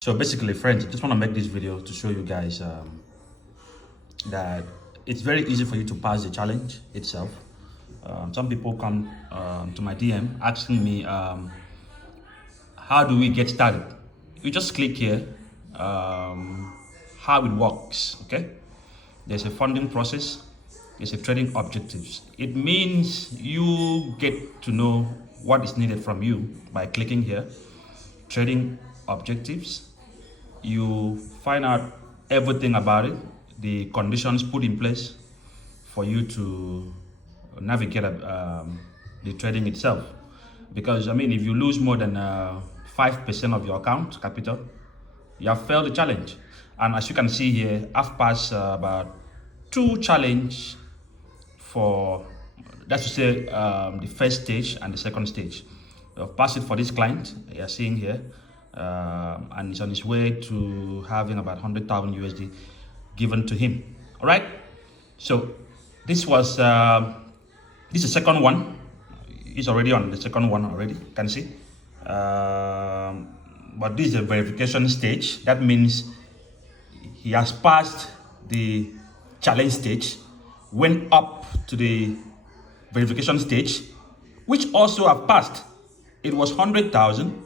So basically, friends, I just want to make this video to show you guys that it's very easy for you to pass the challenge itself. Some people come to my DM asking me, how do we get started? You just click here, how it works, okay? There's a funding process, there's a trading objectives. It means you get to know what is needed from you by clicking here, trading objectives. You find out everything about it, the conditions put in place for you to navigate the trading itself. Because I mean, if you lose more than 5% of your account capital, you have failed the challenge. And as you can see here, I've passed about 2 challenges for, that's to say, the first stage and the second stage. I've passed it for this client you're seeing here, and he's on his way to having about 100,000 USD given to him. All right. So this was this is the second one. He's already on the second one already. You can see. But this is a verification stage. That means he has passed the challenge stage, went up to the verification stage, which also have passed. It was 100,000,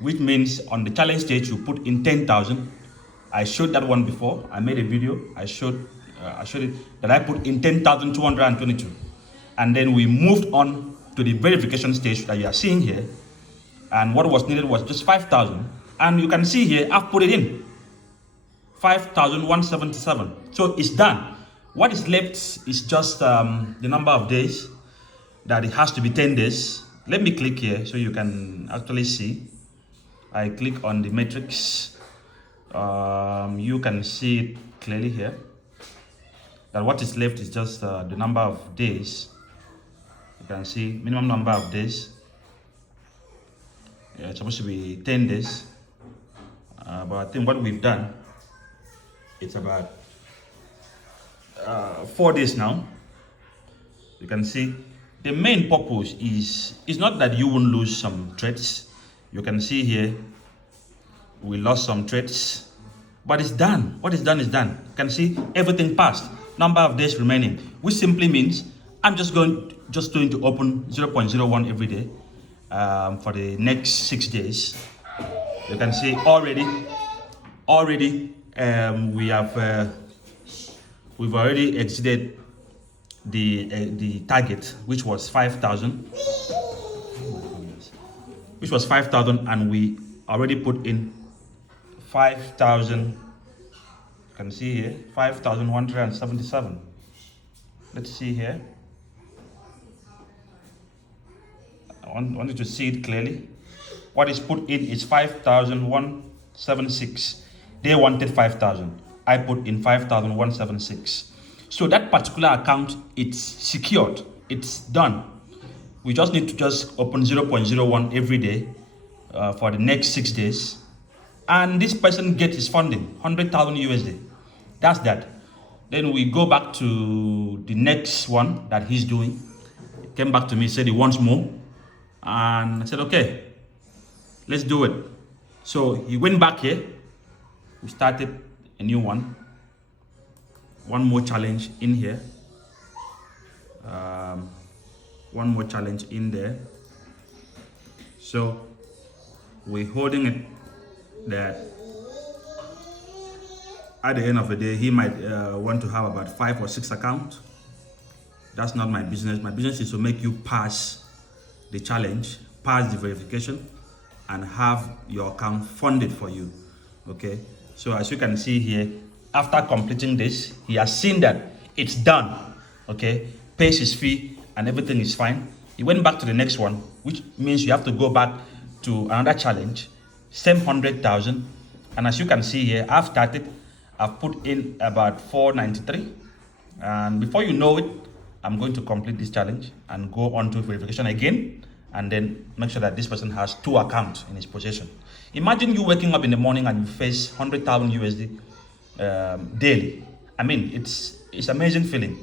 which means on the challenge stage you put in 10,000. I showed that one before. I made a video. I showed it that I put in 10,222, and then we moved on to the verification stage that you are seeing here. And what was needed was just 5,000, and you can see here I've put it in 5,177. So it's done. What is left is just the number of days, that it has to be 10 days. Let me click here so you can actually see. I click on the matrix. You can see it clearly here, that what is left is just the number of days. You can see minimum number of days. Yeah, it's supposed to be 10 days. But I think what we've done, it's about 4 days now. You can see the main purpose is not that you won't lose some trades. You can see here we lost some trades, but it's done. What is done is done. You can see everything passed. Number of days remaining, which simply means I'm just going to open 0.01 every day for the next 6 days. You can see already we've already exceeded the target, which was 5,000, and we already put in 5,000. You can see here 5,177. Let's see here. I want you to see it clearly. What is put in is 5,176. They wanted 5,000. I put in 5,176. So that particular account, it's secured. It's done. We just need to just open 0.01 every day for the next 6 days. And this person gets his funding, 100,000 USD. That's that. Then we go back to the next one that he's doing. He came back to me, said he wants more. And I said, okay, let's do it. So he went back here. We started a new one. One more challenge in here. One more challenge in there. So we're holding it that at the end of the day, he might want to have about 5 or 6 accounts. That's not my business. My business is to make you pass the challenge, pass the verification, and have your account funded for you. Okay. So as you can see here, after completing this, he has seen that it's done. Okay. Pays his fee and everything is fine. He went back to the next one, which means you have to go back to another challenge, same 100,000. And as you can see here, I've started. I've put in about 493, and before you know it, I'm going to complete this challenge and go on to verification again, and then make sure that this person has 2 accounts in his possession. Imagine you waking up in the morning and you face 100,000 USD daily. I mean, it's amazing feeling.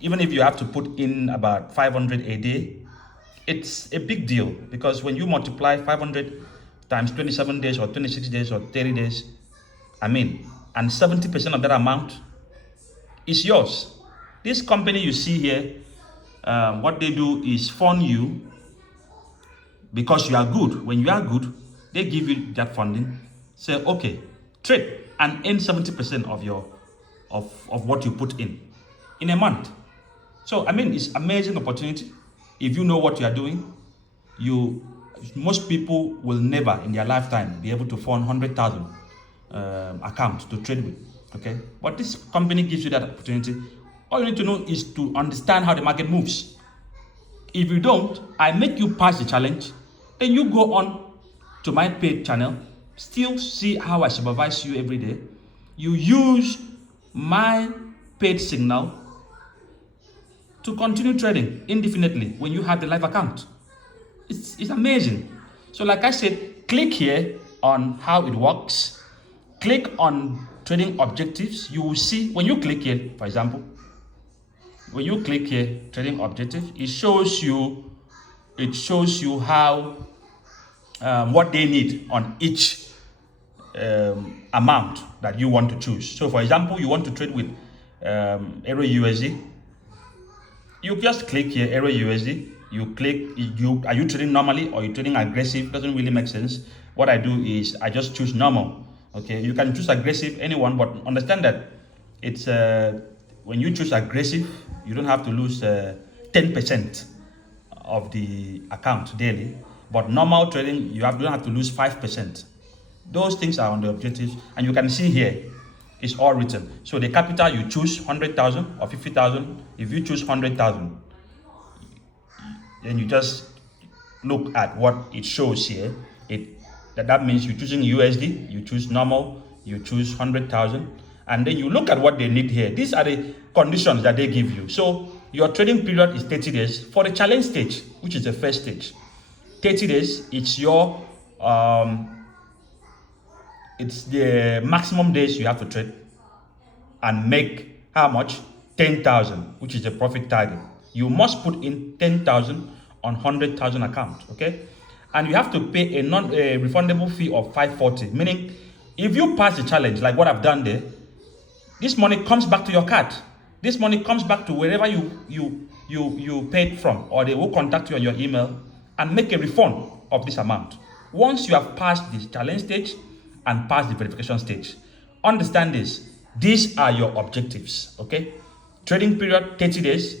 Even if you have to put in about 500 a day, it's a big deal, because when you multiply 500 times 27 days or 26 days or 30 days. And 70% of that amount is yours. This company you see here, what they do is fund you because you are good. When you are good, they give you that funding. Say, okay, trade and earn 70% of your of what you put in a month. So it's amazing opportunity. If you know what you are doing, most people will never in their lifetime be able to fund 100,000 accounts to trade with. Okay, but this company gives you that opportunity. All you need to know is to understand how the market moves. If you don't, I make you pass the challenge, then you go on to my paid channel, still see how I supervise you every day. You use my paid signal to continue trading indefinitely when you have the live account. It's amazing. So like I said, click here on how it works. Click on trading objectives. You will see when you click here, for example, when you click here, trading objectives, it shows you how what they need on each amount that you want to choose. So for example, you want to trade with Aero USD. You just click here, Aero USD. You click, are you trading normally or are you trading aggressive? Doesn't really make sense. What I do is I just choose normal. Okay, you can choose aggressive, anyone, but understand that it's when you choose aggressive, you don't have to lose 10% of the account daily. But normal trading, you don't have to lose 5%. Those things are on the objectives, and you can see here, it's all written. So the capital you choose 100,000 or 50,000. If you choose 100,000, then you just look at what it shows here. That means you're choosing USD, you choose normal, you choose 100,000, and then you look at what they need here. These are the conditions that they give you. So your trading period is 30 days for the challenge stage, which is the first stage. 30 days, it's your it's the maximum days you have to trade and make how much? 10,000, which is the profit target. You must put in 10,000 on 100,000 account, okay? And you have to pay a refundable fee of 540, meaning if you pass the challenge, like what I've done there, this money comes back to your card. This money comes back to wherever you paid from, or they will contact you on your email and make a refund of this amount. Once you have passed the challenge stage and passed the verification stage, understand this. These are your objectives, okay? Trading period, 30 days.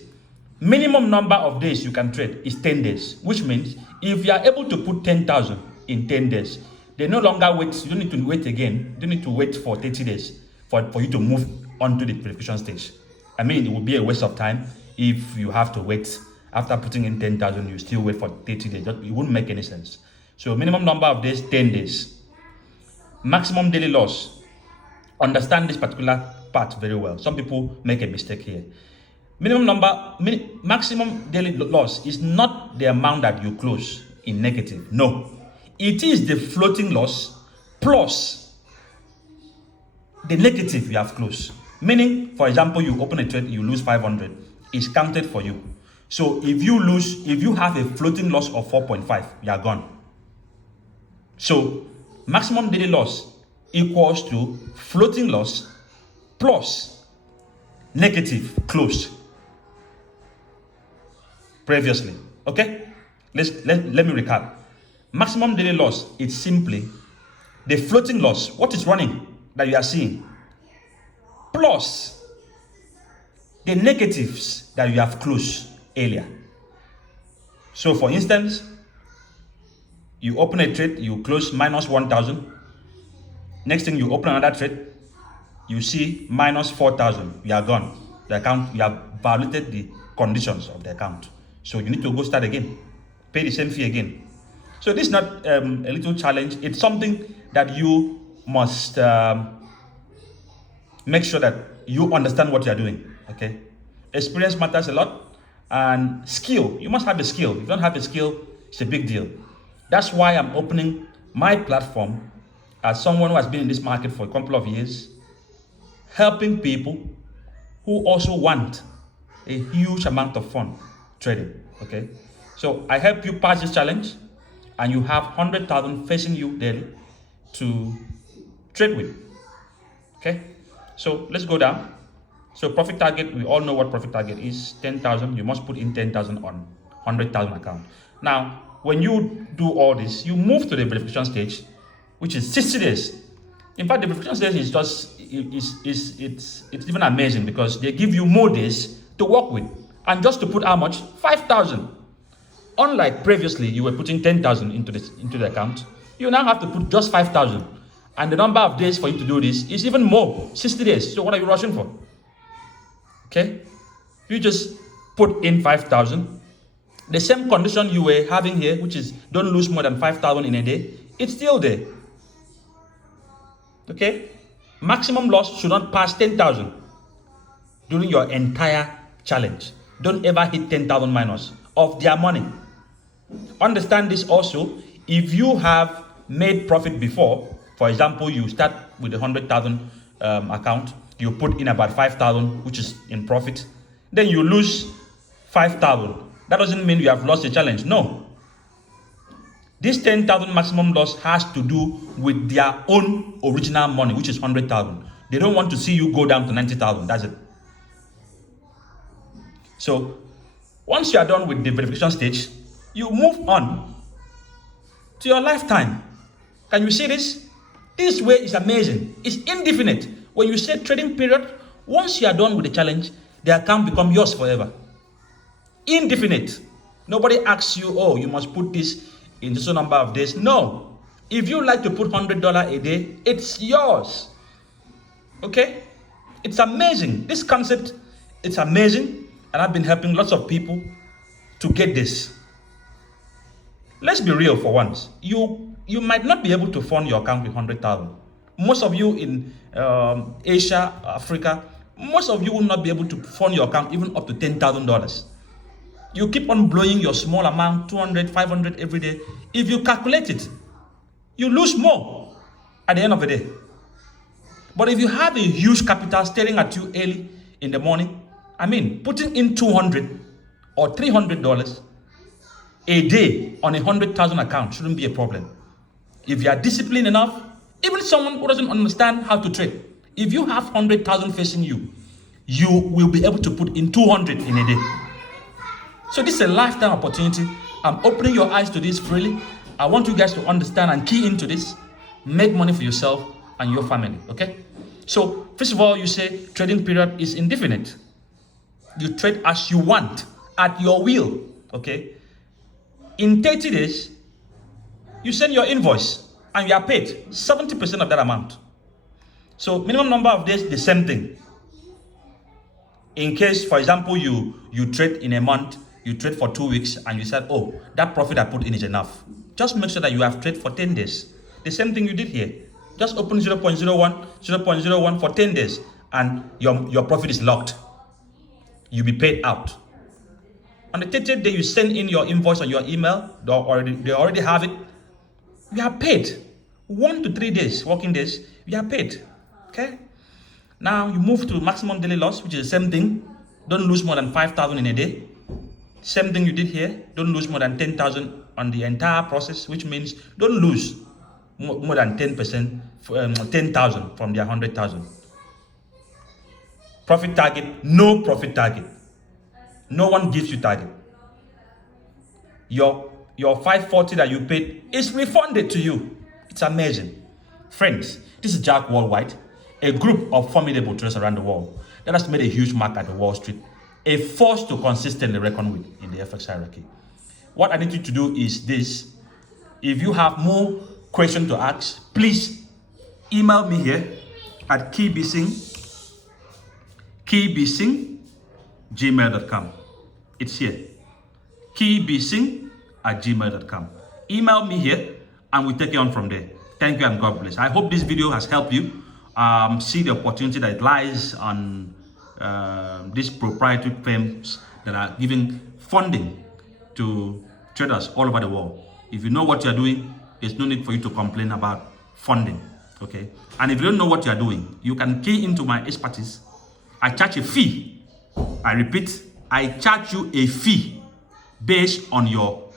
Minimum number of days you can trade is 10 days, which means if you are able to put 10,000 in 10 days, they no longer wait. You don't need to wait again. You don't need to wait for 30 days for you to move on to the verification stage. It would be a waste of time if you have to wait. After putting in 10,000, you still wait for 30 days. It wouldn't make any sense. So minimum number of days, 10 days. Maximum daily loss. Understand this particular part very well. Some people make a mistake here. Maximum daily loss is not the amount that you close in negative. No, it is the floating loss plus the negative you have closed. Meaning, for example, you open a trade, you lose 500, it's counted for you. So if you have a floating loss of 4.5, you are gone. So maximum daily loss equals to floating loss plus negative closed previously. Okay, let me recap. Maximum daily loss is simply the floating loss, what is running that you are seeing, plus the negatives that you have closed earlier. So for instance, you open a trade, you close minus 1,000. Next thing, you open another trade, you see minus 4,000. You are gone. The account, you have violated the conditions of the account. So you need to go start again, pay the same fee again. So this is not a little challenge. It's something that you must make sure that you understand what you are doing. Okay, experience matters a lot, and skill. You must have a skill. If you don't have a skill, it's a big deal. That's why I'm opening my platform as someone who has been in this market for a couple of years, helping people who also want a huge amount of fun trading. Okay, so I help you pass this challenge. and you have 100,000 facing you daily to trade with. Okay, so let's go down. So profit target, we all know what profit target is. 10,000. You must put in 10,000 on 100,000 account. Now, when you do all this, you move to the verification stage, which is 60 days. In fact, the verification stage is just it's even amazing because they give you more days to work with, and just to put how much? 5,000. Unlike previously, you were putting 10,000 into the account. You now have to put just 5,000, and the number of days for you to do this is even more, 60 days. So what are you rushing for? Okay, you just put in 5,000. The same condition you were having here, which is don't lose more than 5,000 in a day, it's still there. Okay, maximum loss should not pass 10,000 during your entire challenge. Don't ever hit 10,000 minus of their money. Understand this also. If you have made profit before, for example, you start with a 100,000 account, you put in about 5,000, which is in profit, then you lose 5,000. That doesn't mean you have lost the challenge. No. This 10,000 maximum loss has to do with their own original money, which is 100,000. They don't want to see you go down to 90,000. That's it. So once you are done with the verification stage, you move on to your lifetime. Can you see this? This way is amazing. It's indefinite. When you say trading period, once you are done with the challenge, the account becomes yours forever. Indefinite. Nobody asks you, oh, you must put this in this number of days. No. If you like to put $100 a day, it's yours. Okay? It's amazing. This concept, it's amazing. And I've been helping lots of people to get this. Let's be real for once. You might not be able to fund your account with 100,000. Most of you in Asia, Africa, most of you will not be able to fund your account even up to $10,000. You keep on blowing your small amount, 200, 500 every day. If you calculate it, you lose more at the end of the day. But if you have a huge capital staring at you early in the morning, I mean, putting in $200 or $300 a day on a 100,000 account shouldn't be a problem. If you are disciplined enough, even someone who doesn't understand how to trade, if you have 100,000 facing you, you will be able to put in 200 in a day. So this is a lifetime opportunity. I'm opening your eyes to this freely. I want you guys to understand and key into this. Make money for yourself and your family, okay? So first of all, you say trading period is indefinite. You trade as you want, at your will, okay? In 30 days, you send your invoice and you are paid 70% of that amount. So minimum number of days, the same thing. In case, for example, you trade in a month, you trade for 2 weeks and you said, oh, that profit I put in is enough. Just make sure that you have traded for 10 days. The same thing you did here. Just open 0.01 for 10 days and your profit is locked. You'll be paid out. On the 30th day, you send in your invoice on your email. They already have it. You are paid. 1 to 3 days, working days, you are paid. Okay? Now you move to maximum daily loss, which is the same thing. Don't lose more than 5,000 in a day. Same thing you did here. Don't lose more than 10,000 on the entire process, which means don't lose more than 10%, 10,000 from the 100,000. Profit target, no profit target. No one gives you target. Your 540 that you paid is refunded to you. It's amazing. Friends, this is Jack Worldwide, a group of formidable traders around the world that has made a huge mark at the Wall Street, a force to consistently reckon with in the FX hierarchy. What I need you to do is this. If you have more questions to ask, please email me here at keybsing@gmail.com. It's here. keybsing@gmail.com. Email me here and we'll take it on from there. Thank you and God bless. I hope this video has helped you see the opportunity that lies on these proprietary firms that are giving funding to traders all over the world. If you know what you're doing, there's no need for you to complain about funding, okay? And if you don't know what you're doing, you can key into my expertise. I charge a fee. I repeat, I charge you a fee based on your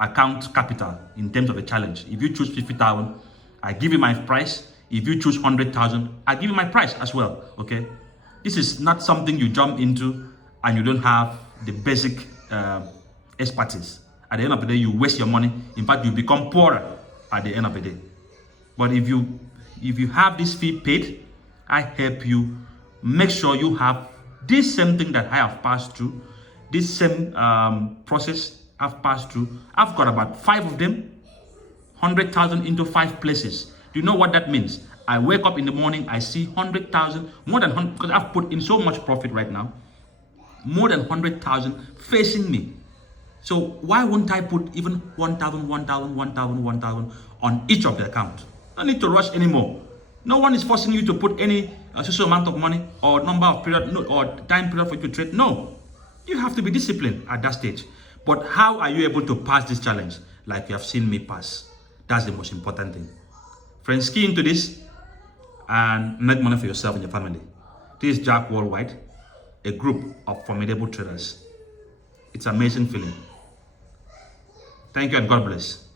account capital in terms of a challenge. If you choose 50,000, I give you my price. If you choose 100,000, I give you my price as well. Okay, this is not something you jump into and you don't have the basic expertise. At the end of the day, you waste your money. In fact, you become poorer at the end of the day. But if you have this fee paid, I help you make sure you have this same thing that I have passed through, this same process I've passed through. I've got about 5 of them, 100,000 into 5 places. Do you know what that means? I wake up in the morning, I see 100,000, more than 100, because I've put in so much profit right now, more than 100,000 facing me. So why wouldn't I put even 1,000, 1,000, 1,000, 1,000 on each of the accounts? No need to rush anymore. No one is forcing you to put any social amount of money or number of period or time period for you to trade. No, you have to be disciplined at that stage. But how are you able to pass this challenge like you have seen me pass? That's the most important thing. Friends, key into this and make money for yourself and your family. This is Jack Worldwide, a group of formidable traders. It's an amazing feeling. Thank you and God bless.